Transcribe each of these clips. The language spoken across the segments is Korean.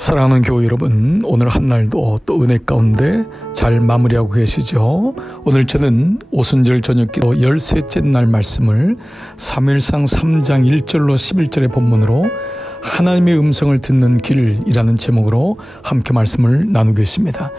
사랑하는 교우 여러분, 오늘 한날도 또 은혜 가운데 잘 마무리하고 계시죠? 오늘 저는 오순절 저녁기도 13째 날 말씀을 사무엘상 3장 1절로 11절의 본문으로 하나님의 음성을 듣는 길이라는 제목으로 함께 말씀을 나누겠습니다.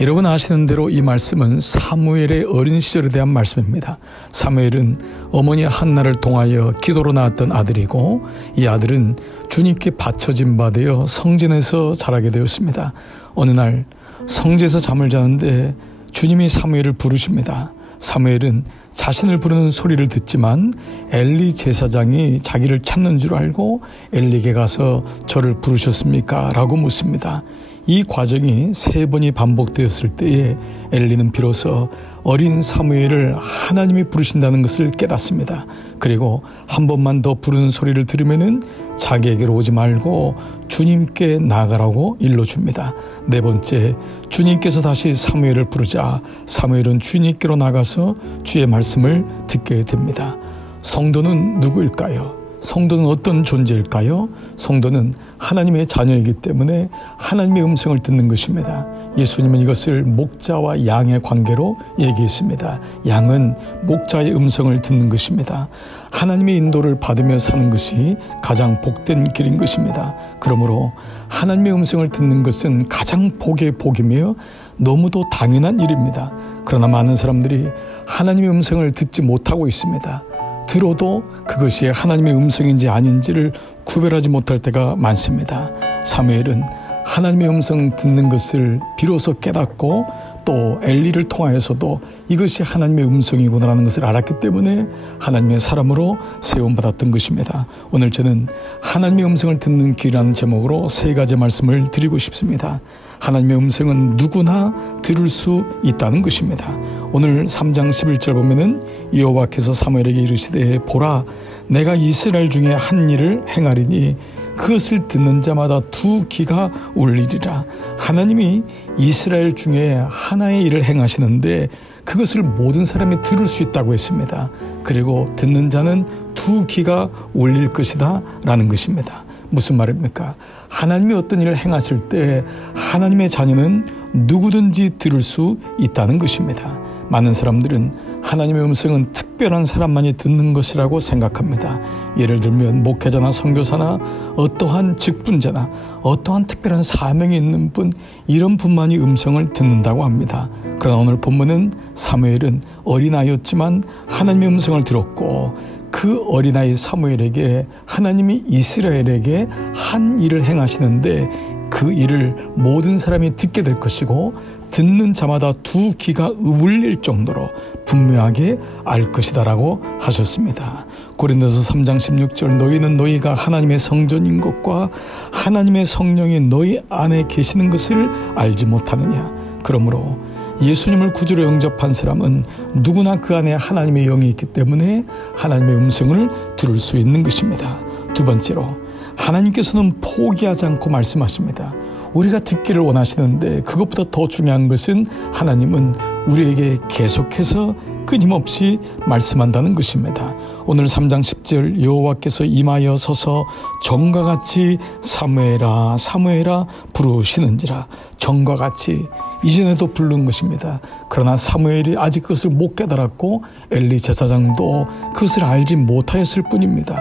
여러분 아시는 대로 이 말씀은 사무엘의 어린 시절에 대한 말씀입니다. 사무엘은 어머니 한나를 통하여 기도로 낳았던 아들이고, 이 아들은 주님께 바쳐진 바 되어 성전에서 자라게 되었습니다. 어느 날 성전에서 잠을 자는데 주님이 사무엘을 부르십니다. 사무엘은 자신을 부르는 소리를 듣지만 엘리 제사장이 자기를 찾는 줄 알고 엘리에게 가서 저를 부르셨습니까? 라고 묻습니다. 이 과정이 3번이 반복되었을 때에 엘리는 비로소 어린 사무엘을 하나님이 부르신다는 것을 깨닫습니다. 그리고 한 번만 더 부르는 소리를 들으면은 자기에게로 오지 말고 주님께 나아가라고 일러줍니다. 4번째, 주님께서 다시 사무엘을 부르자 사무엘은 주님께로 나가서 주의 말씀을 듣게 됩니다. 성도는 누구일까요? 성도는 어떤 존재일까요? 성도는 하나님의 자녀이기 때문에 하나님의 음성을 듣는 것입니다. 예수님은 이것을 목자와 양의 관계로 얘기했습니다. 양은 목자의 음성을 듣는 것입니다. 하나님의 인도를 받으며 사는 것이 가장 복된 길인 것입니다. 그러므로 하나님의 음성을 듣는 것은 가장 복의 복이며 너무도 당연한 일입니다. 그러나 많은 사람들이 하나님의 음성을 듣지 못하고 있습니다. 들어도 그것이 하나님의 음성인지 아닌지를 구별하지 못할 때가 많습니다. 사무엘은 하나님의 음성 듣는 것을 비로소 깨닫고 또 엘리를 통하여서도 이것이 하나님의 음성이구나라는 것을 알았기 때문에 하나님의 사람으로 세움받았던 것입니다. 오늘 저는 하나님의 음성을 듣는 길이라는 제목으로 3가지 말씀을 드리고 싶습니다. 하나님의 음성은 누구나 들을 수 있다는 것입니다. 오늘 3장 11절 보면은 여호와께서 사무엘에게 이르시되 보라, 내가 이스라엘 중에 한 일을 행하리니 그것을 듣는 자마다 2귀가 울리리라. 하나님이 이스라엘 중에 하나의 일을 행하시는데 그것을 모든 사람이 들을 수 있다고 했습니다. 그리고 듣는 자는 2귀가 울릴 것이다 라는 것입니다. 무슨 말입니까? 하나님이 어떤 일을 행하실 때 하나님의 자녀는 누구든지 들을 수 있다는 것입니다. 많은 사람들은 하나님의 음성은 특별한 사람만이 듣는 것이라고 생각합니다. 예를 들면 목회자나 선교사나 어떠한 직분자나 어떠한 특별한 사명이 있는 분, 이런 분만이 음성을 듣는다고 합니다. 그러나 오늘 본문은 사무엘은 어린아이였지만 하나님의 음성을 들었고, 그 어린아이 사무엘에게 하나님이 이스라엘에게 한 일을 행하시는데 그 일을 모든 사람이 듣게 될 것이고 듣는 자마다 2귀가 울릴 정도로 분명하게 알 것이다 라고 하셨습니다. 고린도서 3장 16절, 너희는 너희가 하나님의 성전인 것과 하나님의 성령이 너희 안에 계시는 것을 알지 못하느냐. 그러므로 예수님을 구주로 영접한 사람은 누구나 그 안에 하나님의 영이 있기 때문에 하나님의 음성을 들을 수 있는 것입니다. 2번째로, 하나님께서는 포기하지 않고 말씀하십니다. 우리가 듣기를 원하시는데 그것보다 더 중요한 것은 하나님은 우리에게 계속해서 끊임없이 말씀한다는 것입니다. 오늘 3장 10절, 여호와께서 임하여 서서 정과 같이 사무엘아 사무엘아 부르시는지라. 정과 같이 이전에도 부른 것입니다. 그러나 사무엘이 아직 그것을 못 깨달았고 엘리 제사장도 그것을 알지 못하였을 뿐입니다.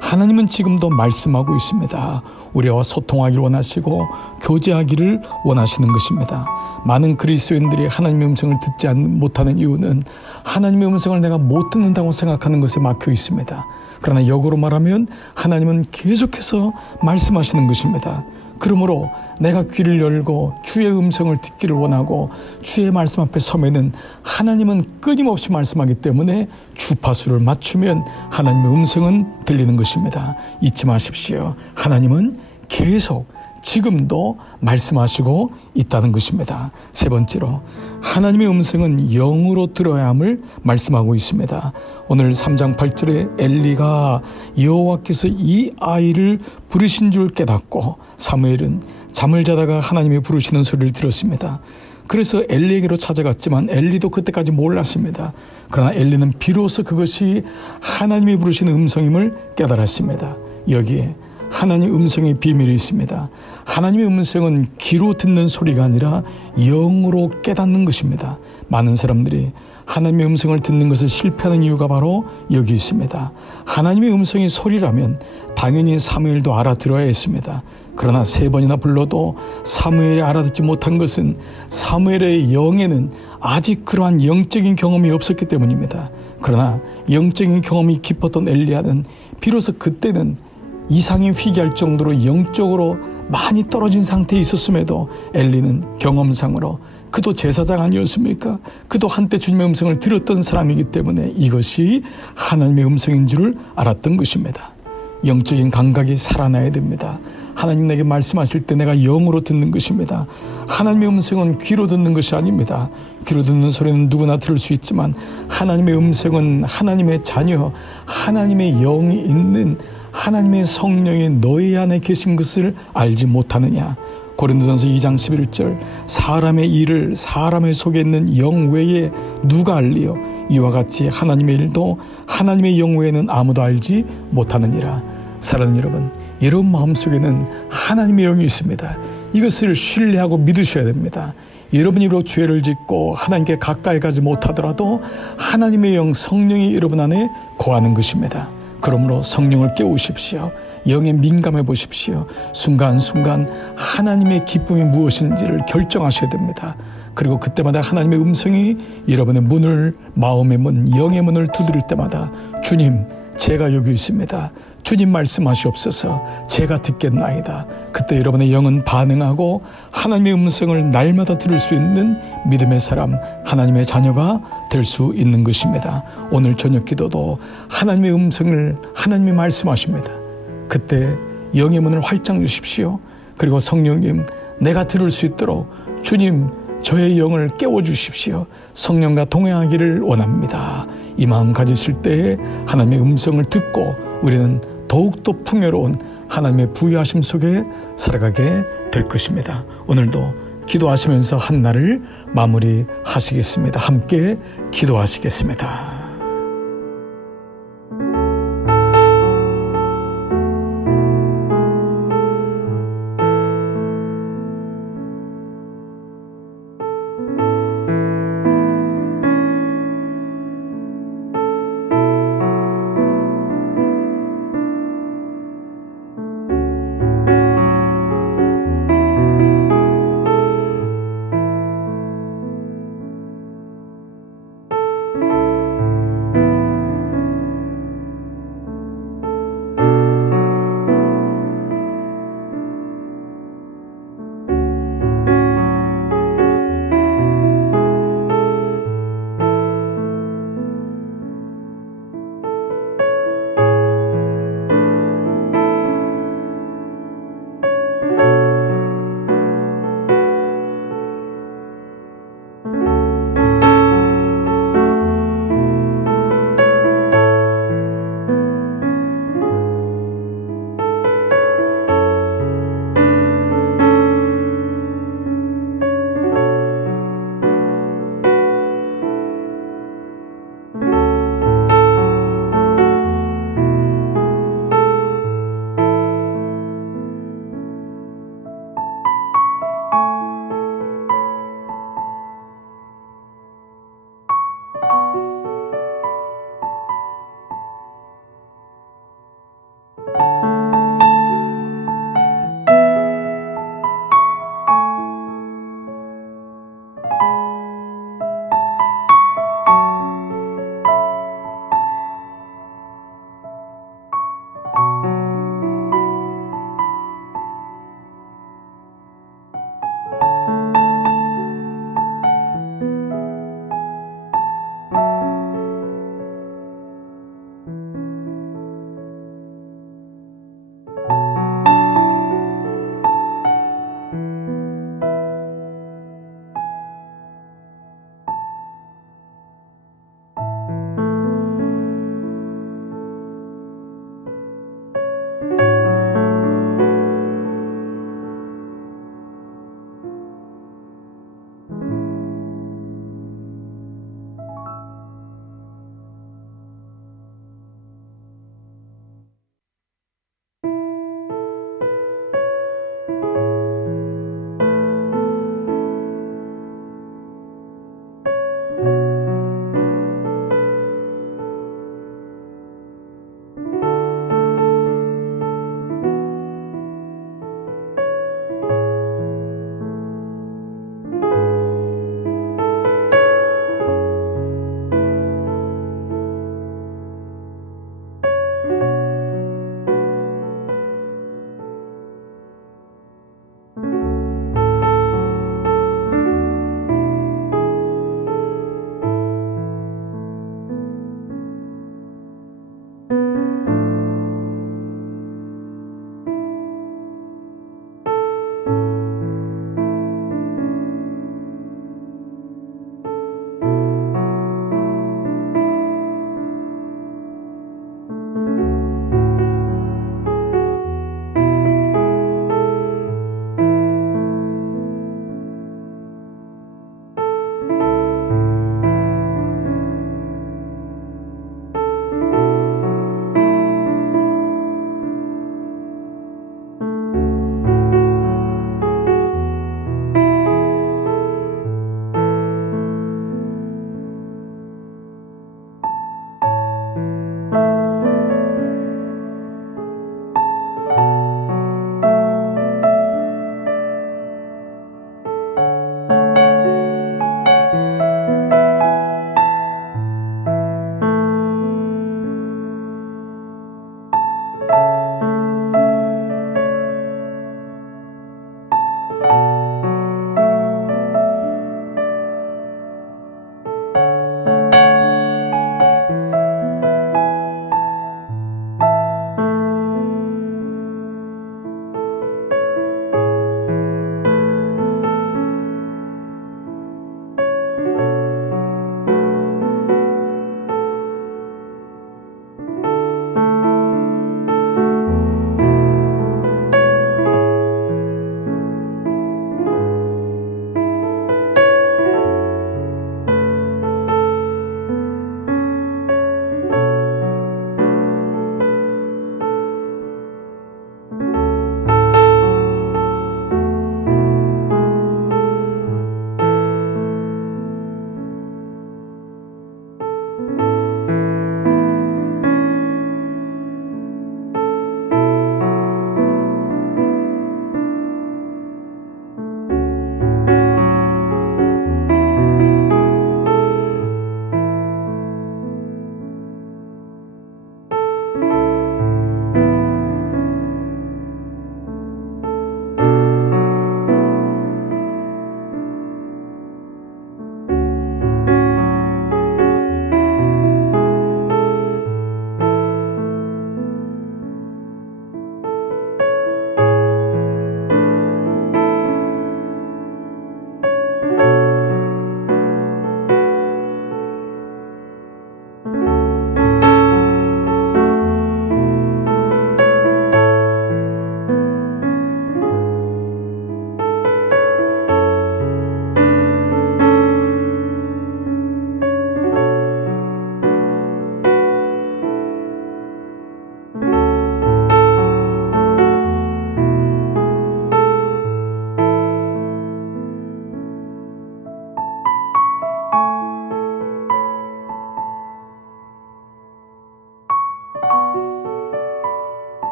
하나님은 지금도 말씀하고 있습니다. 우리와 소통하기를 원하시고 교제하기를 원하시는 것입니다. 많은 그리스도인들이 하나님의 음성을 듣지 못하는 이유는 하나님의 음성을 내가 못 듣는다고 생각하는 것에 막혀 있습니다. 그러나 역으로 말하면 하나님은 계속해서 말씀하시는 것입니다. 그러므로 내가 귀를 열고 주의 음성을 듣기를 원하고 주의 말씀 앞에 서면은 하나님은 끊임없이 말씀하기 때문에 주파수를 맞추면 하나님의 음성은 들리는 것입니다. 잊지 마십시오. 하나님은 계속 지금도 말씀하시고 있다는 것입니다. 3번째로, 하나님의 음성은 영으로 들어야 함을 말씀하고 있습니다. 오늘 3장 8절에 엘리가 여호와께서 이 아이를 부르신 줄 깨닫고 사무엘은 잠을 자다가 하나님이 부르시는 소리를 들었습니다. 그래서 엘리에게로 찾아갔지만 엘리도 그때까지 몰랐습니다. 그러나 엘리는 비로소 그것이 하나님이 부르시는 음성임을 깨달았습니다. 여기에 하나님의 음성의 비밀이 있습니다. 하나님의 음성은 귀로 듣는 소리가 아니라 영으로 깨닫는 것입니다. 많은 사람들이 하나님의 음성을 듣는 것을 실패하는 이유가 바로 여기 있습니다. 하나님의 음성이 소리라면 당연히 사무엘도 알아들어야 했습니다. 그러나 3번이나 불러도 사무엘이 알아듣지 못한 것은 사무엘의 영에는 아직 그러한 영적인 경험이 없었기 때문입니다. 그러나 영적인 경험이 깊었던 엘리야는 비로소 그때는 이상이 회개할 정도로 영적으로 많이 떨어진 상태에 있었음에도 엘리는 경험상으로 그도 제사장 아니었습니까? 그도 한때 주님의 음성을 들었던 사람이기 때문에 이것이 하나님의 음성인 줄을 알았던 것입니다. 영적인 감각이 살아나야 됩니다. 하나님 내게 말씀하실 때 내가 영으로 듣는 것입니다. 하나님의 음성은 귀로 듣는 것이 아닙니다. 귀로 듣는 소리는 누구나 들을 수 있지만 하나님의 음성은 하나님의 자녀, 하나님의 영이 있는 하나님의 성령이 너희 안에 계신 것을 알지 못하느냐. 고린도전서 2장 11절 사람의 일을 사람의 속에 있는 영 외에 누가 알리요. 이와 같이 하나님의 일도 하나님의 영 외에는 아무도 알지 못하느니라. 사랑하는 여러분, 여러분 마음속에는 하나님의 영이 있습니다. 이것을 신뢰하고 믿으셔야 됩니다. 여러분이 비록 죄를 짓고 하나님께 가까이 가지 못하더라도 하나님의 영 성령이 여러분 안에 거하는 것입니다. 그러므로 성령을 깨우십시오. 영에 민감해 보십시오. 순간순간 하나님의 기쁨이 무엇인지를 결정하셔야 됩니다. 그리고 그때마다 하나님의 음성이 여러분의 문을, 마음의 문, 영의 문을 두드릴 때마다 주님, 제가 여기 있습니다. 주님 말씀하시옵소서. 제가 듣겠나이다. 그때 여러분의 영은 반응하고 하나님의 음성을 날마다 들을 수 있는 믿음의 사람, 하나님의 자녀가 될 수 있는 것입니다. 오늘 저녁 기도도 하나님의 음성을 하나님이 말씀하십니다. 그때 영의 문을 활짝 주십시오. 그리고 성령님, 내가 들을 수 있도록 주님, 저의 영을 깨워주십시오. 성령과 동행하기를 원합니다. 이 마음 가지실 때에 하나님의 음성을 듣고 우리는 더욱더 풍요로운 하나님의 부유하심 속에 살아가게 될 것입니다. 오늘도 기도하시면서 한 날을 마무리하시겠습니다. 함께 기도하시겠습니다.